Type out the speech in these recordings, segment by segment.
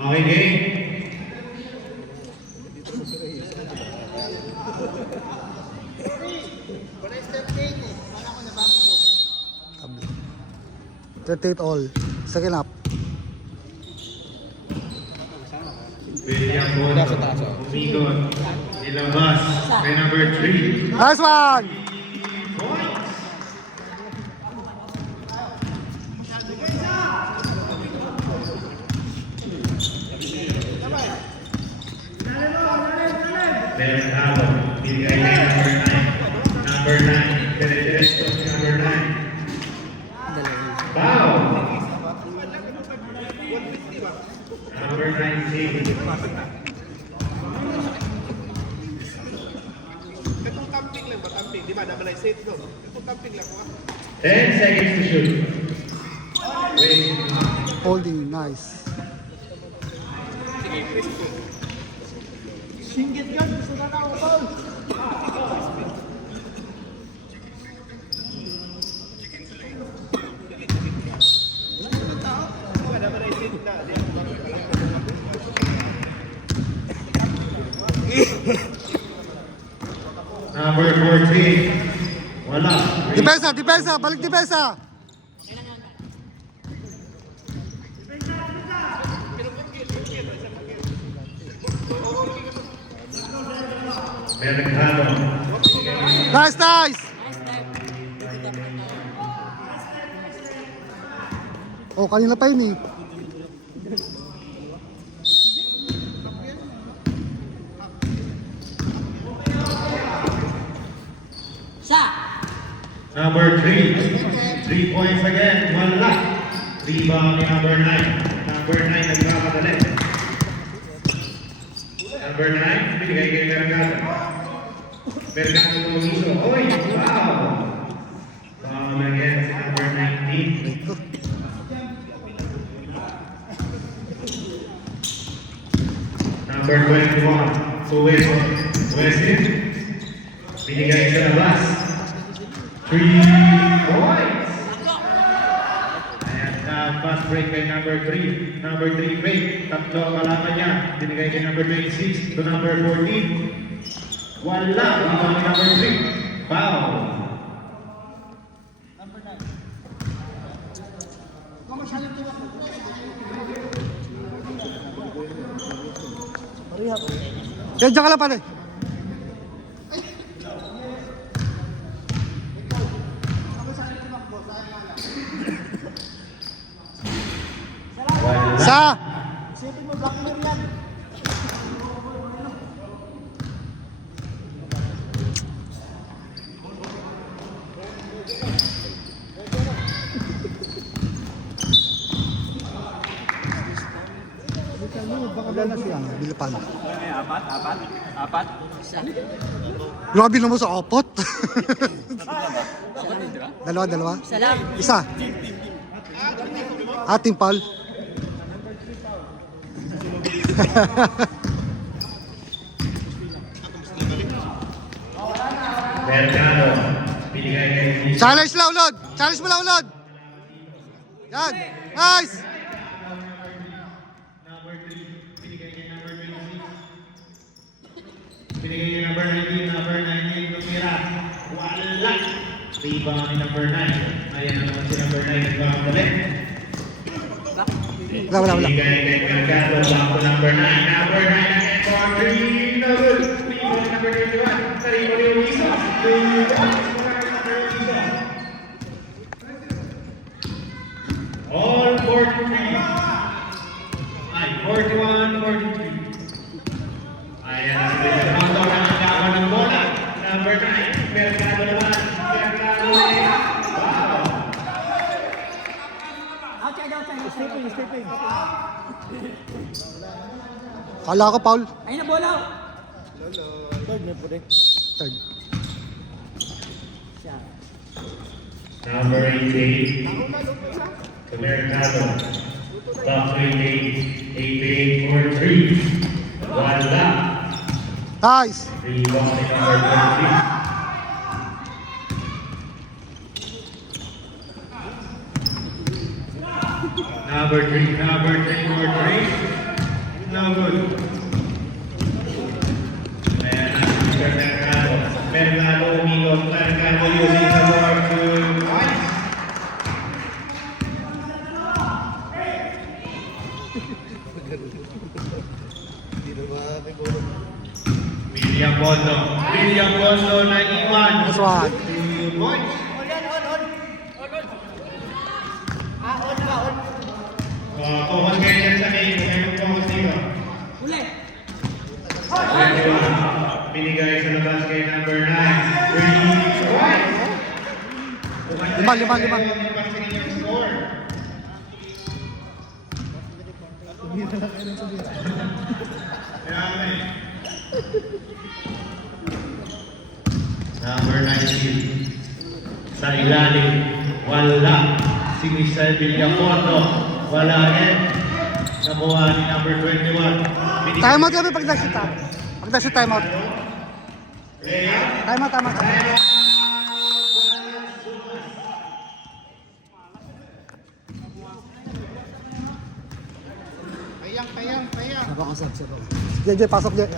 Okay, game. Tablo. 38 all. Second up. William Bono, Umigot, nilabas, kay number 3. Nice one! Points! Meron halo, bigay kay number 9. Number 9, dire-diretso si number 9. Foul! Number 9, save. Itong camping lang ba? Camping, di ba? Double I safe doon. Itong camping lang ba? 10 seconds to shoot. Wait. Holding, nice. Singgit yun. Gusto na ako, Paul. Double I safe na. Number 14. Wala. Depensa, depensa, balik depensa. Meron halo. Nice, nice! Oh, kanina pa yun eh. Number 3. 3 points again. Wala. Rebound ni number 9. Number 9 nagkakadali. Number 9, binigay kay Mercado. Mercado Lumiso. Oy! Wow! Foul again si number 19. Number 21, Suweso. Suweso. Binigay sa labas. 3 points! Ayan, fast break kay number 3. Number 3 break. Tatlo ang kalaban niya. Binigay kay number 26 to number 14. Wala. Rebound ni number 3. Foul. Yan, dyan ka lang pala eh. Wala. Sa! Wala na siya, bilipan. Apat? Grabe naman sa opot. Dalawa. Isa. Ating pal. Mercado. Binigay kay Challenge lang, Ulod. Challenge mo lang, Ulod. Yan. Nice. number 3. Binigay kay number 26. Binigay kay number 19. Number 19 tumira. Wala. Rebound ni number 9. Ayan naman si number 9. Nagkakadali. Wala. Binigay kay Mercado. Back to number 9. Number 9 again for 3. No good. Rebound ni number 21. Naribo ni Luiso. All 43. Ay, 41, 43. Ayan na sila. Nakatawa na ang laban ng bola. Number 9. Mercado naman. Mercado naman. Wow. Stepping. Kala ko, Paul. Ayun na, bola! Third. Number 18. To Mercado. Top 88. 88 for 3. Wala. Nice. Rebound ni number 23. Number 3 for 3. no good. Ayan na si Mr. Mercado. Mercado umikot. Mercado using the board to points. William Bondo. William Bondo na iwan. Nice one. 2 points. Focus kayo dyan sa game. Huwag kayong focus dito. Binigay sa labas kay number 9. 3 points. Lima. Number 19. Sa ilalim, wala. Si Michelle Villamondo, wala rin. Nakuha ni number 21. Time out kami pag nag-shoot ha. Pag nag-shoot, time out. Time out. Payang. Jay, pasok Jay.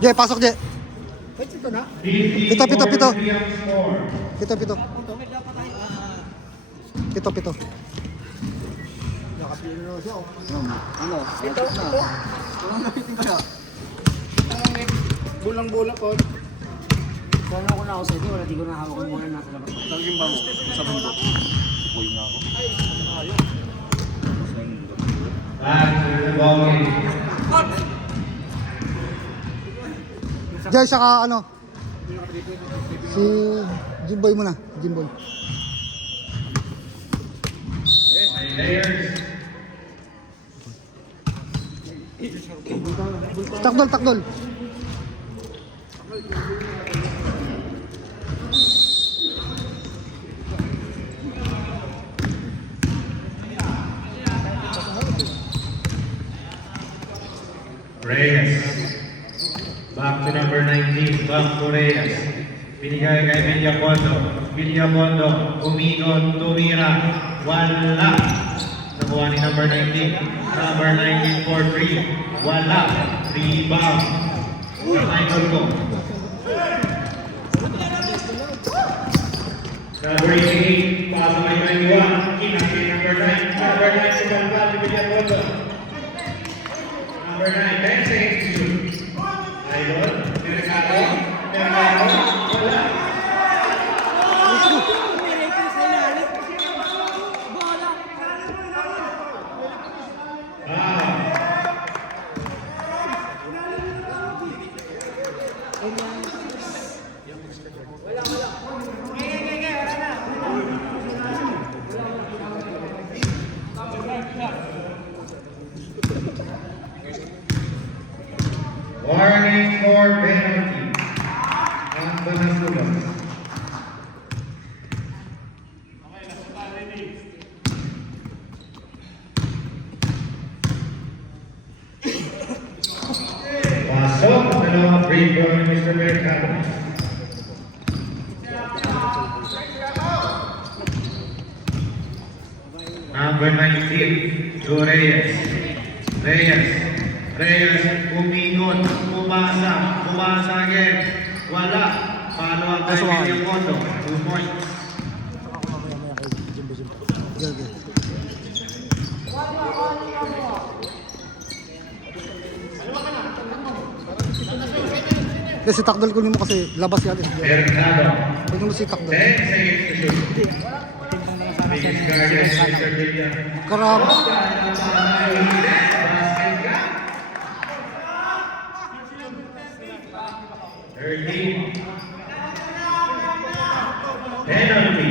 Jay, pasok Jay. Pito. Bulang-bulang po. Sana ako na ako sa ito, wala di ko nahawakan muna nasa labas. Talagin ba mo? Sa bundok. Uy na ako. Back to the ball game. Jay, saka ano? Si Jimboy muna. Jimboy. Players. Takdol. Reyes. Back to number 19. Back to Reyes. Binigay kay Villamondo. Umigot. Tumira. Wala. Nakuha ni number 19. Number 19 for 3. Wala. Rebound. Sa idol ko. Number 88. Pasa may 21. Kinang kay number 9. Number 9 si Villamondo. Number 9, 10 seconds to shoot. Ayun, Mercado, wala. Warning for penalty. Ang Banasulos. Pasok. Dalawang free throw ni Mr. Mercado. Number 19, to Reyes. Reyes, umingon, pumasa again. Wala. Paano ang That's kay one. Villamondo? 2 points. Jay. Si Takdol kunin mo kasi labas yan. Mercado. Kunin mo si Takdol. 10 seconds to shoot. Biggest guardian, Mr. Villa. Karab. Penalty.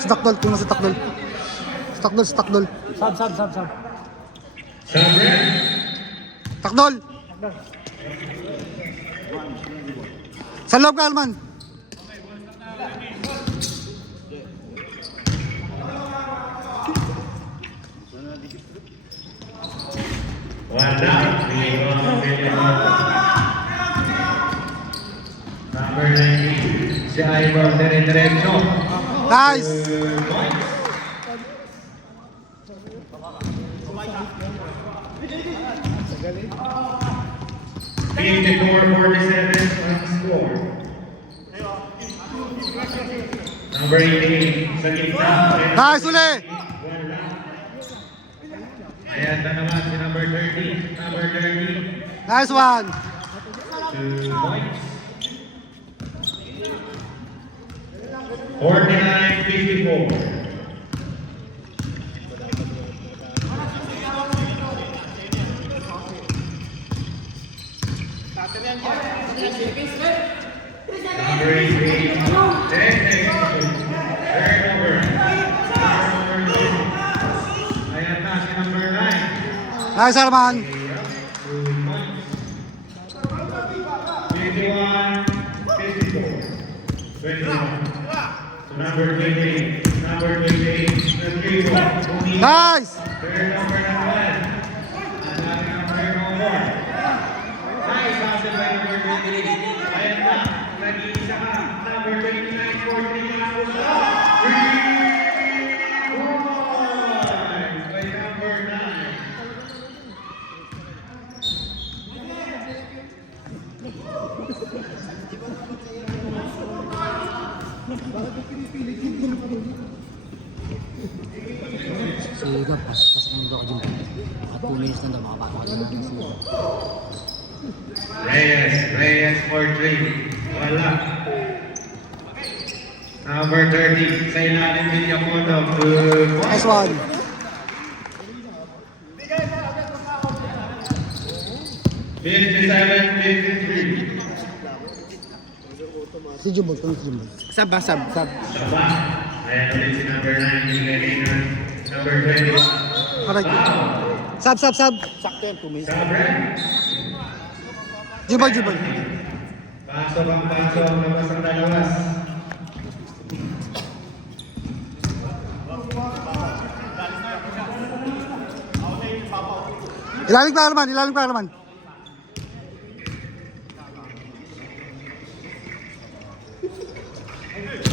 Si Takdol, kunin mo si Takdol. Si Takdol. Sab. Sabre. Takdol! Sa loob ka, Alman. Wala. Number 19. Si Ivor dire-diretso. Nice! Score. Number 18 sa gitna. Nice, uli! Wala. Ayan na naman si number 30. Number 30. Nice one! 2 points. 49-54. Number 18. Third number. Ayan na si number 9. Nice, Arman! 21. So number 28. Number 28. The 3-1. Nice! Third number na 12. Ang ating number number. Nice hustle by number 28. Ayan na. Nag-iisa ka. Number 29. 4-3 na ako sa 3 points by number 9. Sige, pas mundo ka dyan. At 2 minutes na daw, makapasok ka dyan. Reyes for 3. Wala. Number 30. Sa ilalim din yung photo. Good point. Nice one! Si Jumbo, tulong si Jumbo. Sab. Saba. Ayan ulit si number 9. Nilagay na number 21. Correct. Wow. Sab! Sakto yan, 2 minutes. Sabre. Jumbo! Pasok ang labas ang dalawas. Ilalim ka naman.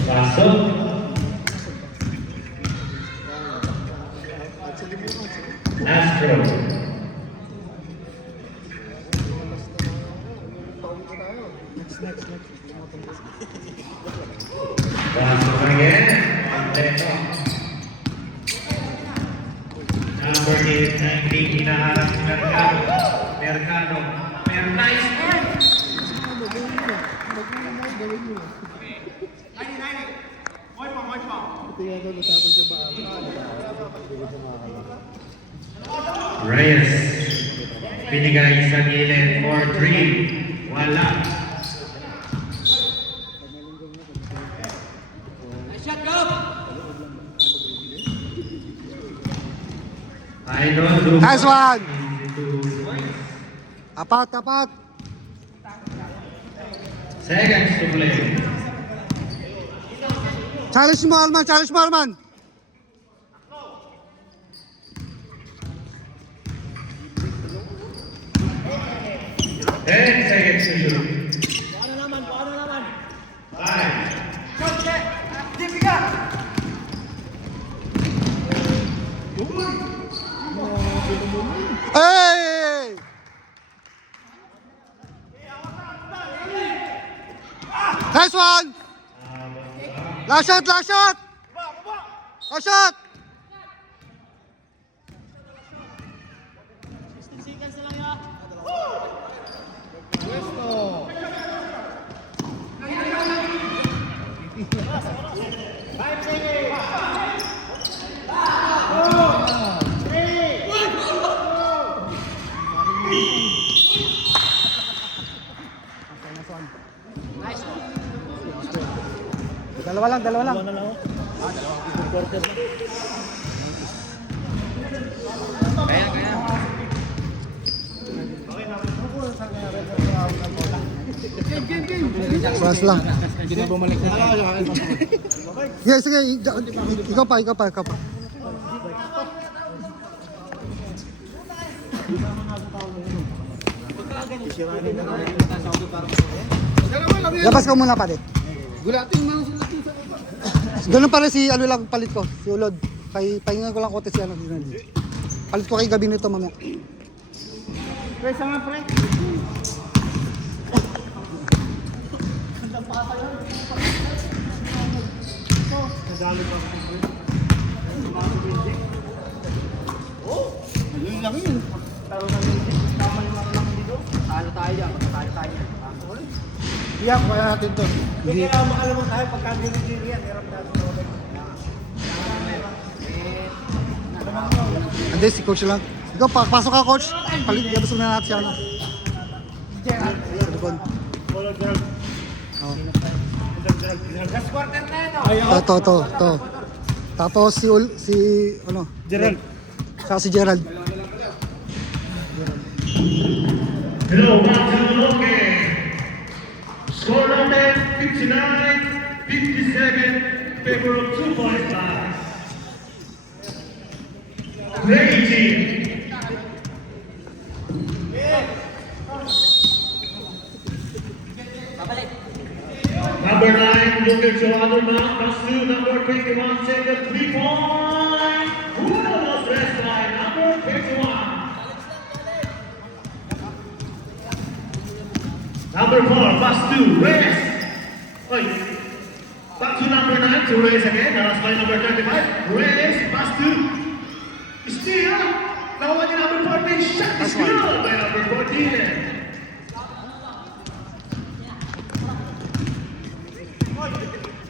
Pasok. Astro. Pasok again. Kompleto. Number 8, 19, hinaharap si Mercado. Nice. Reyes. Pinigay sa gilid for 3. Wala. Idol. Nice one! 2 points. Apat! Seconds to play. Challenge mo, Arman! 10 seconds to shoot. 5. Hey! Nice one! Last shot! Last shot! Dalawa lang. Suwas lang. Sige. Ikaw pa. Labas ka muna, pare. Gulatin mo sila. Ganun pa rin si ano lang palit ko, si Ulod. pahinga ko lang konti si ano. Palit ko kay gabi nito mamaya. Pre, sama pre. Talo tayo dyan. Talo tayo dyan. Iyak, kaya natin to. Hindi. Kaya makalaman tayo pagka dinigil yan. Hirap natin na ulit. Hindi, si coach lang. Ikaw, pasok ka coach. Palit, gabas na natin siya ano. Sa likod. Oh. Last quarter na yan. To. Tapos si ano? Gerald. Saka si Gerald. Hello, welcome to Score number 59-57, favor of 2 points by Gray team. Number 9, looking to other mount, pass to number 21, take a 3-point. Who almost rest line, number 21. Number 4, pass to Reyes. Wait. Back to number 9 to Reyes again. Now that's by number 35. Reyes, pass to Steele. Now what number 14? Shot is good by number 14.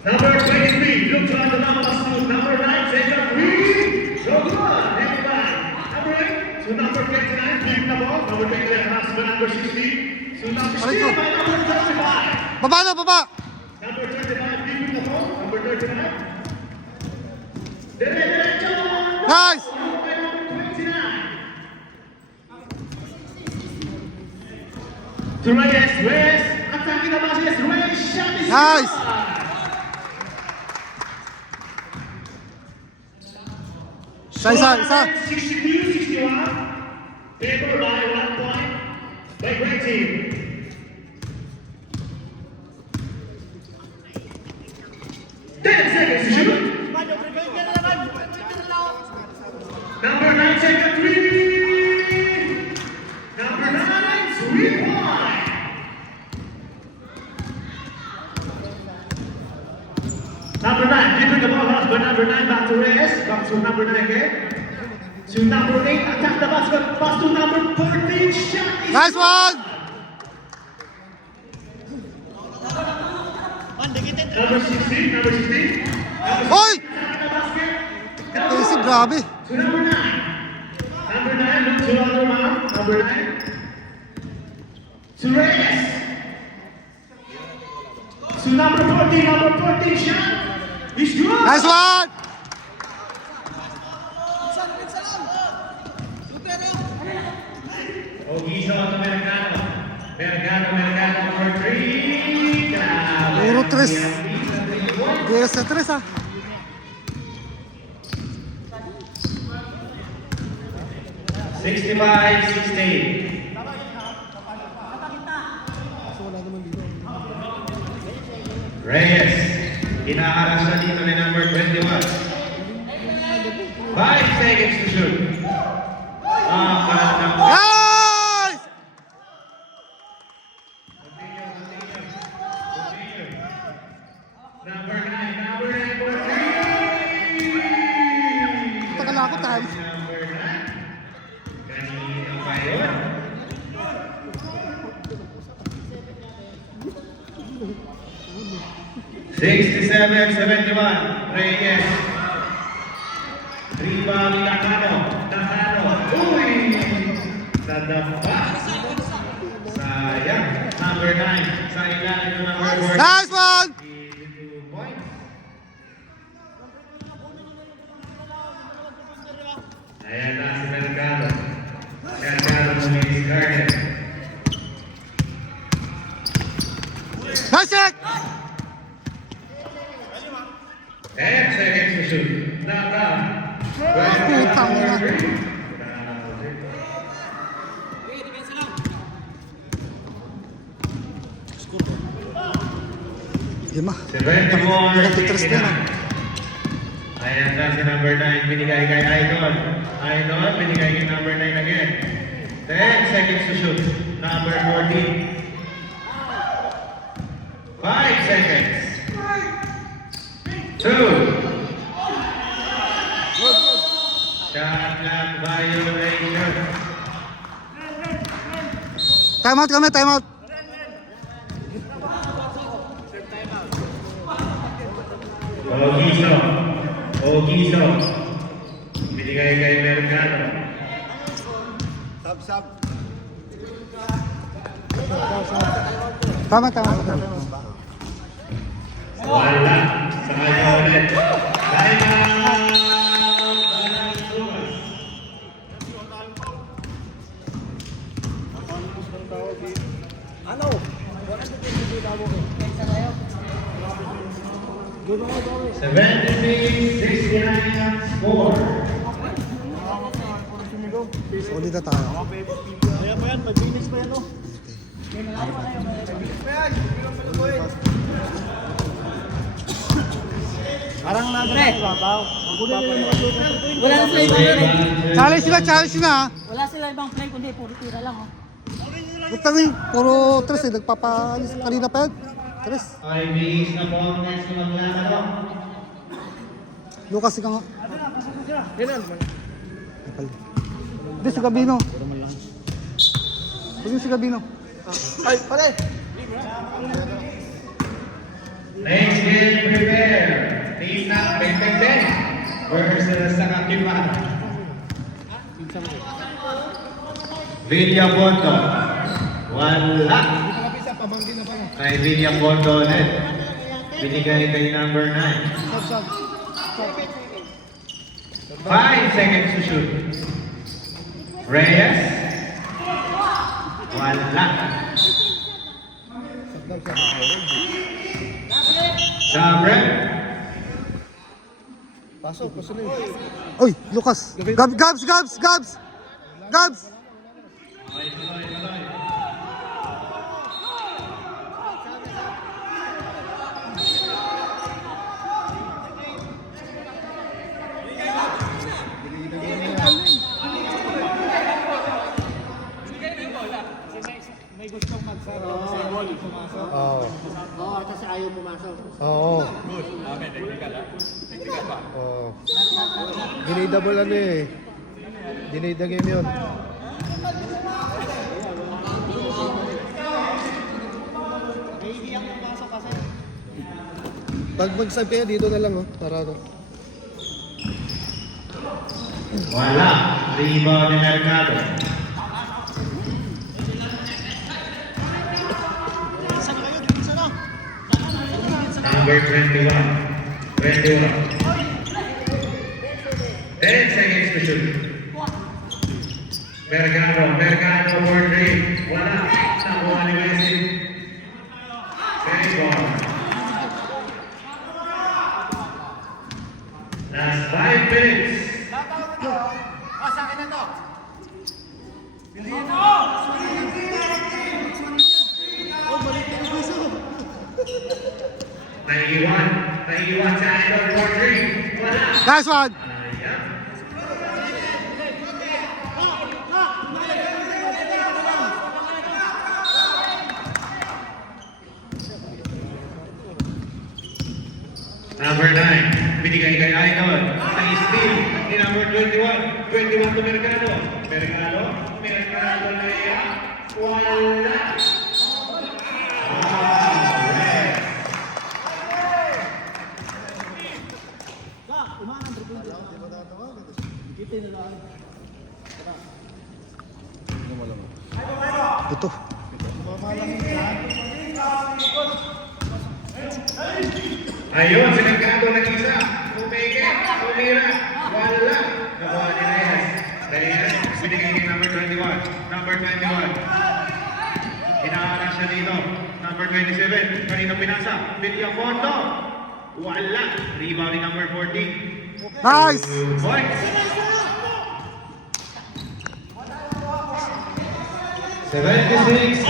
Number 23, look to the number pass to number 9, take a 3. So good. Next back. Number 8 to number 29, keep the ball. Number 29 pass to number 16. So number 16 by number 35. Baba na, baba! Number 35, keeping the ball. Number 39. Diretso! Nice! By number 29. To Reyes, attacking the basket, Reyes, shot is Nice! good. Isa. 62-61. Favor by 1 point by Gray team. Seconds to shoot. Number 9, take a 3. Number 9, 3-point. Number 9, keeping the ball out by number 9, back to Reyes. Back to number 9 again. To number 8, attack the basket. Pass to number 14. Shot is Nice one! Number 16, number 16. Hoy! Attack the basket. Easy, grabe. To number 9. Number 9, look to other man. Number 9. To Reyes. To number 14 shot. Is good. Nice one! Ogiso to Mercado. Mercado for 3. Puro tres. Diyos sa tres ah. $65-16. Reyes, inaaras na dito ni number 21. 5 seconds to shoot. Nice! Number 9 for 3. Tagal ako tayo. Number 9. Kanina pa yun. $67-71. Reyes. Rebound Nakano. Uy! Sa dapa. Sayang. Number 9. Sa ilalim ng number 4. Nice one! 82 points. Ayan na si Mercado. Mercado ng Garden. Nice check! 10 seconds to shoot. Not down. Putang ina. Lima. 74, Negative tres na yan ah. Ayan na si number 9, binigay kay Idol. Idol, binigay kay number 9 again. 10 seconds to shoot. Number 14. 5 seconds. 2. Shot clock violation. Time out kami, time out. Ogiso. Ogiso. Binigay kay Mercado. Tama, tama. Wala. Sa kanya ulit. Time out. Ano? 76-69 score. Solid na tayo. Kaya pa yan, 5 minutes pa yan, no? Parang nagre. Wala na sila ibang play. Challenge sila ha. Wala sila ibang play, kundi puro tira lang, oh. Utang eh, puro tres eh, nagpapaalis kanina pa yan. Tres. 5 minutes na po ang next na maglalaro. Lucas, ikaw nga. Yan. Hindi, si Gabino. Hindi si Gabino. Ay, pare! Next game, prepare. Team ng Bentengden versus sa Kakiman. Villaponto. Wala. Kay Villaponto ulit. Binigay kay number 9. 5 seconds to shoot. Reyes. Wala. Sabre. Pasok na yun. Oy, Lucas. Gabs. Oo. Oo, kasi ayaw pumasok. Oo. Oo. Dinidable ano eh. Dinida game yun. Pag mag-save kayo, dito na lang oh. Para ano. Wala. Rebound ni Mercado. Number 21. 10 seconds to shoot. Mercado for 3. Wala. Nakuha ni Wesley. Rebound. Last 5 minutes. Naiiwan sa Idol for 3. Wala. Nice one. Ayan. Number 9, binigay kay Idol. Ang steal ni number 21. 21 to Mercado. Mercado na yan. Wala. Ito. Ayun, si Mercado nag-isa. Tumira. Wala. Nakuha ni Reyes. Binigay kay number 21. Number 21. Inaarang siya dito. Number 27. Kanina pinasa. Villaponto. Wala. Rebound ni number 14. Nice. Points. 76.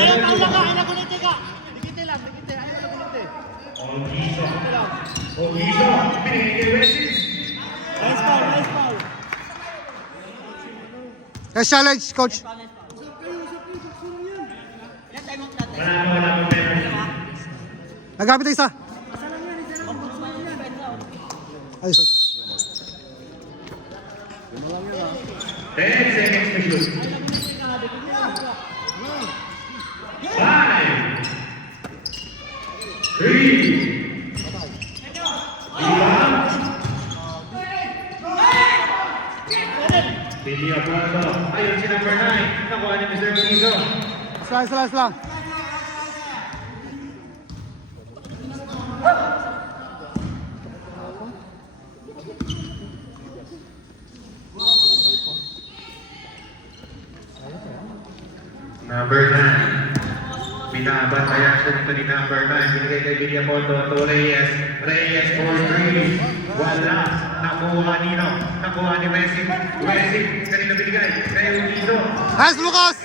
Ogiso. Binigay kay Wesley. Yes, challenge, coach. Wala po penalty. Nagamit na isa. Ayos. 10 seconds to shoot. 5, 3, Billy Abuelo. Ayun si number 9. Nakuha ni Mr. Benizo. Lang. Number 9. Binabantayan siya nito ni number 9. Binigay kay Billy Abuelo to Reyes. Reyes for 3. Wala. Nakuha nino. Nakuha ni Wesing. Wesing. Kanina binigay. Kay Benizo. Nice, Lucas!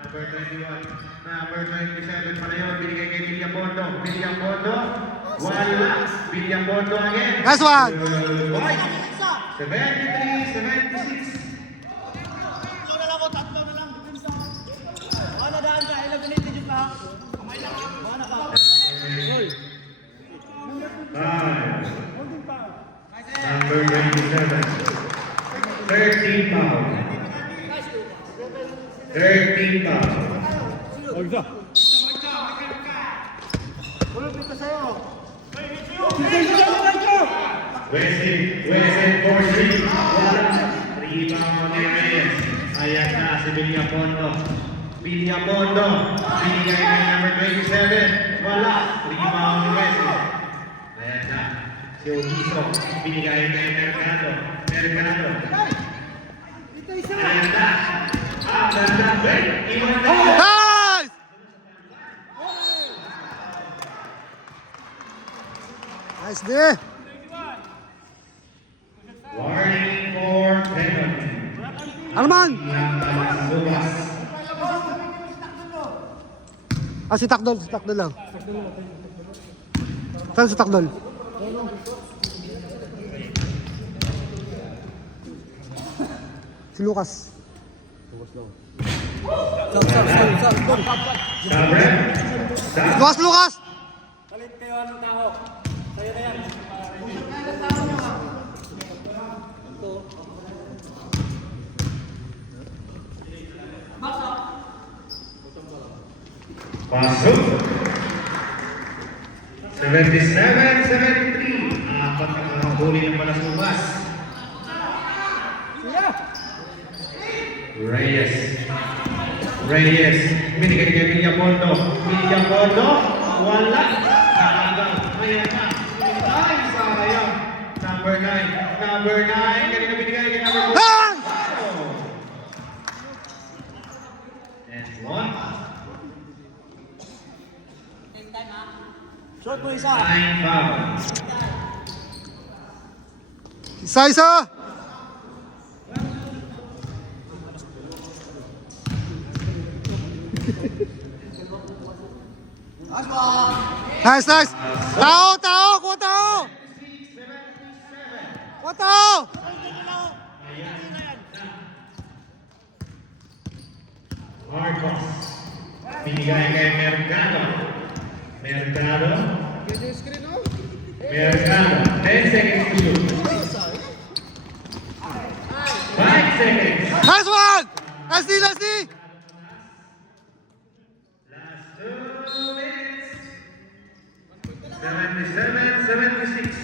Number 21. Number 27 pala yun. Binigay kay Villapondo. Villapondo. Wala. Villapondo again. Nice one! Point. 73-76. Number 27. 13 foul. 13 foul. Wesing for 3. Wala. Rebound ni Reyes. Ayan na si Villapondo. Villapondo. Binigay kay number 27. Wala. Rebound ni Wesing. Ayan na. Si Ogiso. Binigay kay Mercado. Mercado. Ayan na. Ganda. Iwan na. Nice! Nice D. Warning for penalty. Arman! Lumabas. Si Takdol lang. Saan si Takdol? Si Lucas. Lucas! Pasok. 77-73. Apat ang nakahuli ng Palasubas. Reyes. Binigay kay Villapondo. Villapondo. Wala. Nakagang. Ayan na. Ay, sayang. Number 9. Number 9. Kanina binigay kay number 2. Nice! And 1. Short mo isa. 9 fouls. Isa! Nice! Tao! Kuha tao! Kuha tao! Marcos. Binigay kay Mercado. Mercado. 10 seconds to shoot. 5 seconds. Nice one! Nice D! Last 2 minutes. 77-76.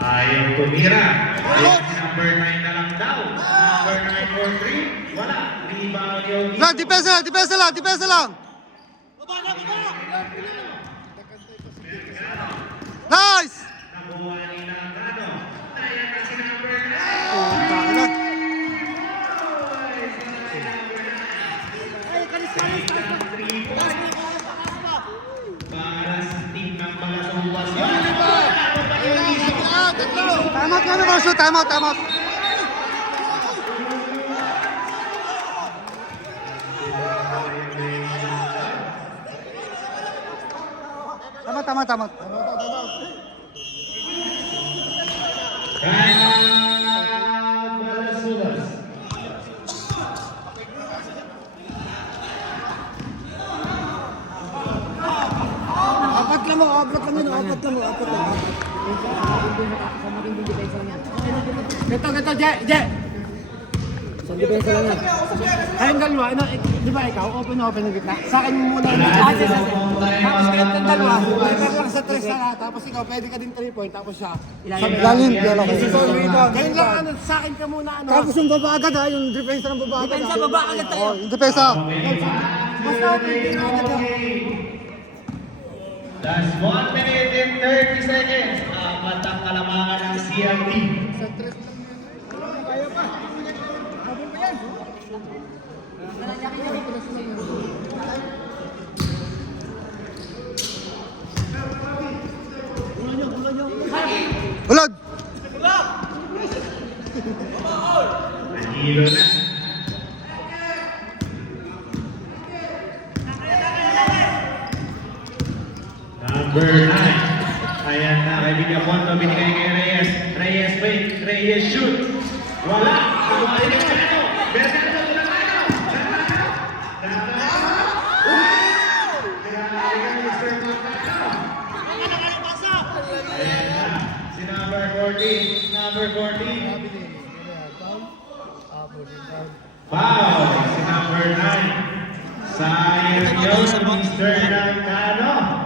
Ayaw tumira. Ayaw si number 9 na lang daw. Number 9 for 3. Wala. Rebound yung Lang, depensa lang! Nice! nakuha ni Mercado. Ayan na si number 9. Para sa team ng Palasubas. Time out! Tama. Time out, Balasulas. Apat lang mo. Sa magandang depensa lang yan. Ganto, Je! Sa depensa lang yan. Kayong dalawa, di ba ikaw, open ng gitna? Sa akin muna yung tapos kayong dalawa, pwede lang sa 3 na, tapos ikaw pwede ka din 3 point, tapos siya. Lalim, dalawa. Ganyan lang, sa akin ka muna, Tapos yung baba agad ha, yung defense ng baba agad. Depensa, baba agad tayo. Oh, yung defensa. Basta open din agad ha. That's 1 minute and 30 seconds. Apat ang kalamangan ng CLT. Ulod! Nahilo na. Number 9. Ayan na, kaibigan Pondo, binigay kay Reyes. Reyes wait, Reyes shoot. Wala. Kumari ng Mercado. Mercado, Mercado. Ayan na, si number 14. Number 14. Wow, si number 9. Sayang yun, Mr. Mercado.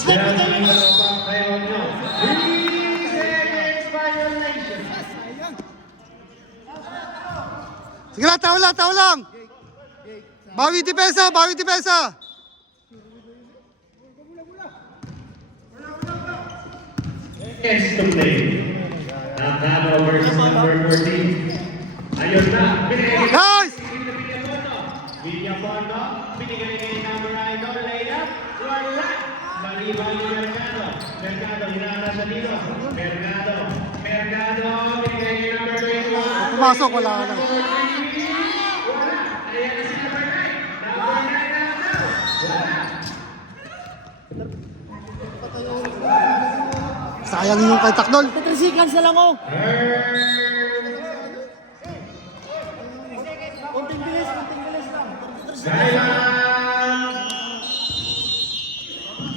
Penalty pang kayo nyo. 3 seconds violation. Sige lang, tao lang. Bawi depensa. Yes, to play. Nagano versus number 14. Ayun na. Nice! Villapondo. Binigay kay number idol. Layup. Wala. Malibang yung Mercado. Mercado, hinala siya dito. Mercado. Binigay kay number 21. Pumasok, wala na. Wala. Ayan na si number 9. Number 9 na daw. Wala. Sayang yung kay Takdol. 3 seconds na lang oh. Konting bilis lang.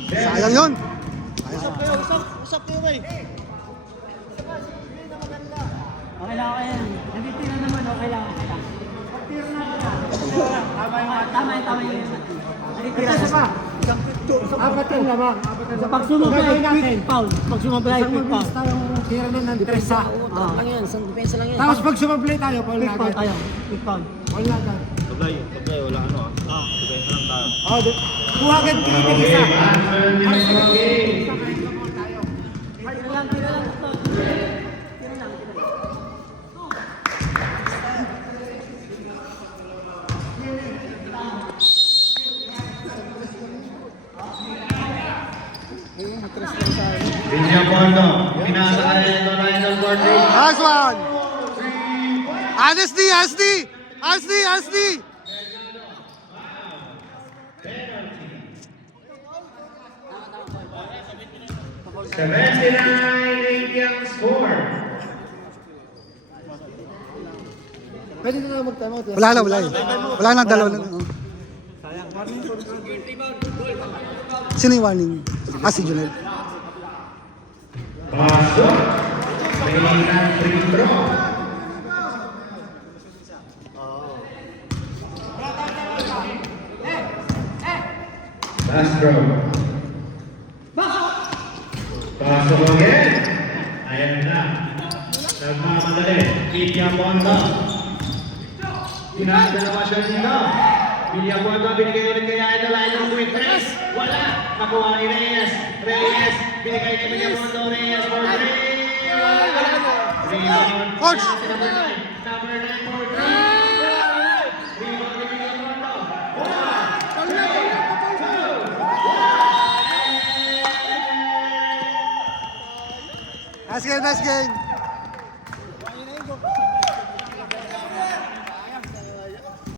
Sayang yun. Usap kayo, bay. Okay lang. Nagtitira naman, okay lang. Tama yun. Nagtitira pa. Apat yung lamang. Pag sumabay, quick foul. Pag sumabay, quick foul. tayong tira na ng depensa. Lang yan, sa depensa lang yan. Tapos pag sumablay tayo, Paul Quick foul agad. tayo. Quick foul. Paul agad. Taglay, wala ano ah. Taglay ka lang tayo. Oh, kuha agad kinitig isa. Tira lang. Villapondo. Pinasa ka rin ito na yung board. Nice one. Honesty. 79 ang score. Pwede na lang magtama. Wala na, dalawa na. Oh. Sino yung warning? Si Junel. Pasok. May free throw. Last throw. Pasok again. Ayan na. Nagmamadali. Villapondo. Pinadalawa siya dito. Villapondo binigay ulit kay Idol. Idol quick press. Wala. Nakuha ni Reyes. Binigay kay Villapondo. Reyes for three. Rebound. Coach! Number 9 for three. Rebound ni Villapondo. Nice game.